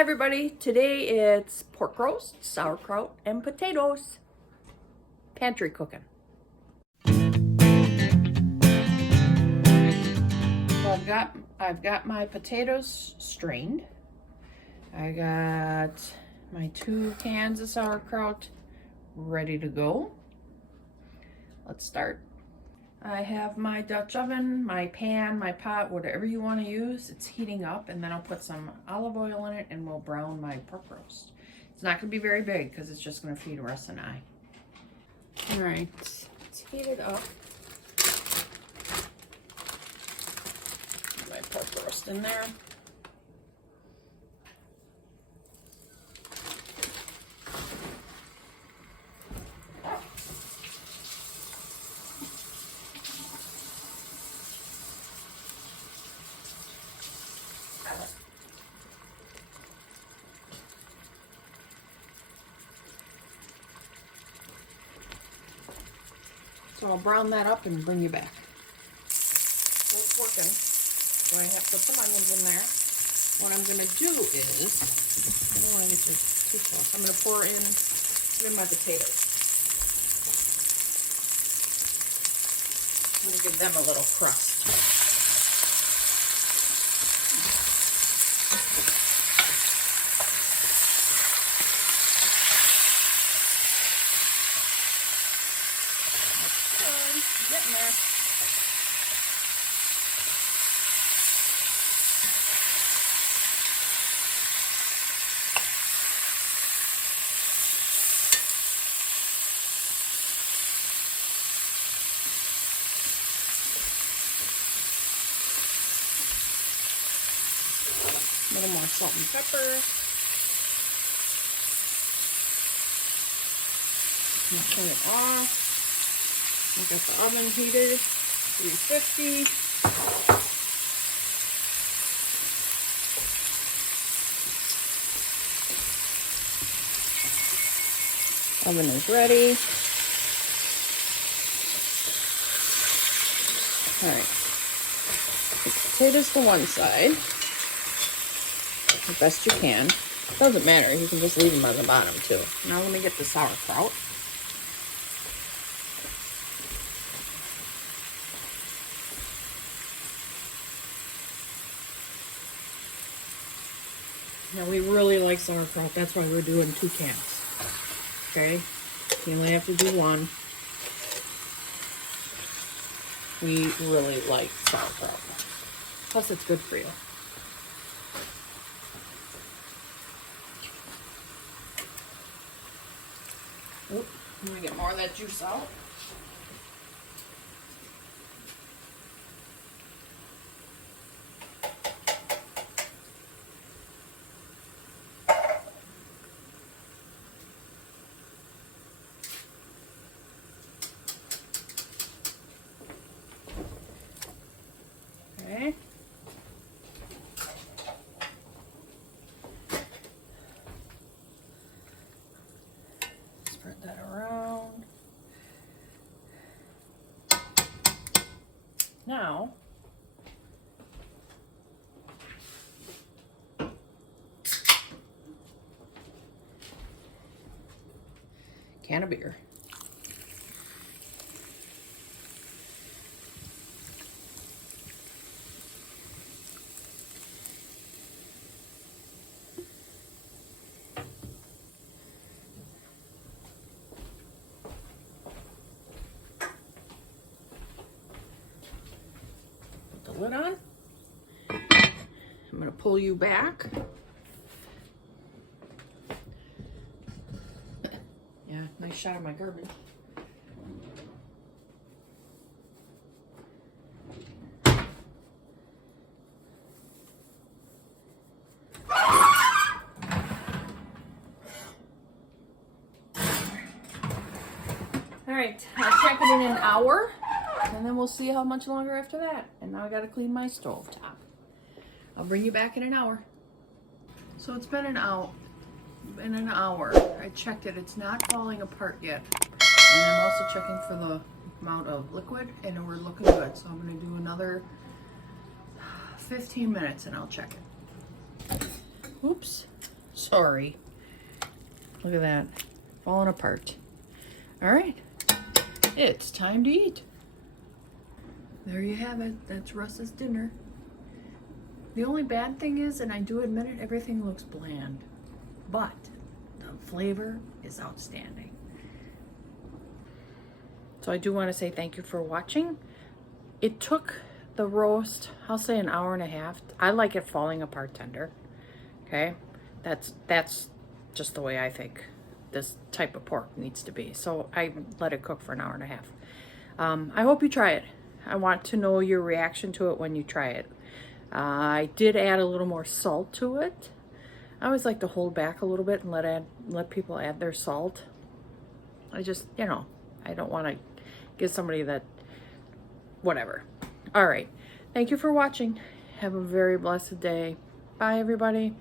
Hi everybody, today it's pork roast, sauerkraut, and potatoes. Pantry cooking. So I've got my potatoes strained. I got my 2 cans of sauerkraut ready to go. Let's start. I have my Dutch oven, my pan, my pot, whatever you want to use. It's heating up, and then I'll put some olive oil in it and we'll brown my pork roast. It's not going to be very big because it's just going to feed Russ and I. All right, it's heated up. Put my pork roast in there. So I'll brown that up and bring you back. So it's working. So I have to put some onions in there. What I'm going to do is, I don't want to get this too close. I'm going to put in my potatoes. I'm going to give them a little crust. Getting there. A little more salt and pepper. And turn it off. I got the oven heated, 350. Oven is ready. All right, put the potatoes to one side, the best you can. Doesn't matter, you can just leave them on the bottom too. Now let me get the sauerkraut. Now we really like sauerkraut, that's why we're doing 2 cans. Okay, you only have to do 1. We really like sauerkraut. Plus it's good for you. Oop, I'm gonna get more of that juice out. Okay. Spread that around. Now, can of beer. Lid on. I'm going to pull you back. Yeah, nice shot of my garbage. All right, I'll check it in an hour. And then we'll see how much longer after that. And now I gotta clean my stove top. I'll bring you back in an hour. So it's been an hour. I checked it, it's not falling apart yet. And I'm also checking for the amount of liquid, and we're looking good. So I'm gonna do another 15 minutes and I'll check it. Oops. Sorry. Look at that. Falling apart. All right. It's time to eat. There you have it. That's Russ's dinner. The only bad thing is, and I do admit it, everything looks bland. But the flavor is outstanding. So I do want to say thank you for watching. It took the roast, I'll say an hour and a half. I like it falling apart tender. Okay? That's just the way I think this type of pork needs to be. So I let it cook for an hour and a half. I hope you try it. I want to know your reaction to it when you try it. I did add a little more salt to it. I always like to hold back a little bit and let people add their salt. I just, you know, I don't want to give somebody that, whatever. All right. Thank you for watching. Have a very blessed day. Bye, everybody.